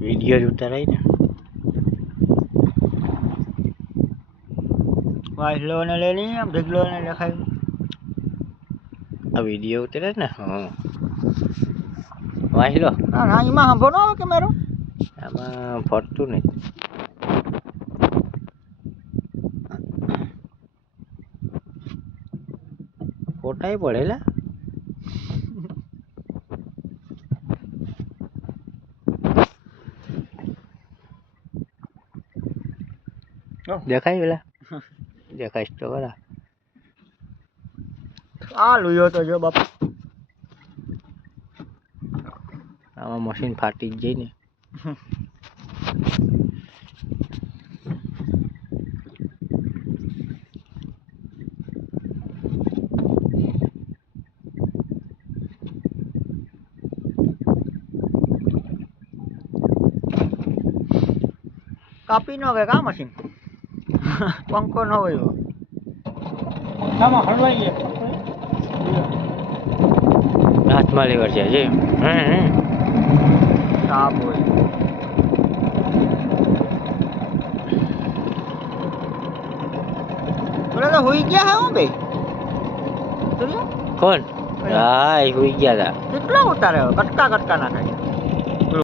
video જ ઉતારાય ને વાયલો ને લેની આમ ઢગલો ને લખાય આ વિડીયો ઉતારે ને હા વાયલો ના ના એમાં સાંભળો આવે કે મારો આમાં ફરતું નહીં ફોટાય પડેલા દેખાય પેલા દેખાય તો ખરા આ લુયો તો જો બાપા આમાં મશીન ફાટી જ જાય ને કાપી ન ગયે કા મશીન પંખો ન હોય આમાં હલવાઈ ગયા હાથમાં લેવર છે જે સાપ હોય બોલે તો હોઈ ગયા હે હું બે કોણ હા એ હોઈ ગયા હતા કેટલા ઉતારે કટકા કટકા ના થાય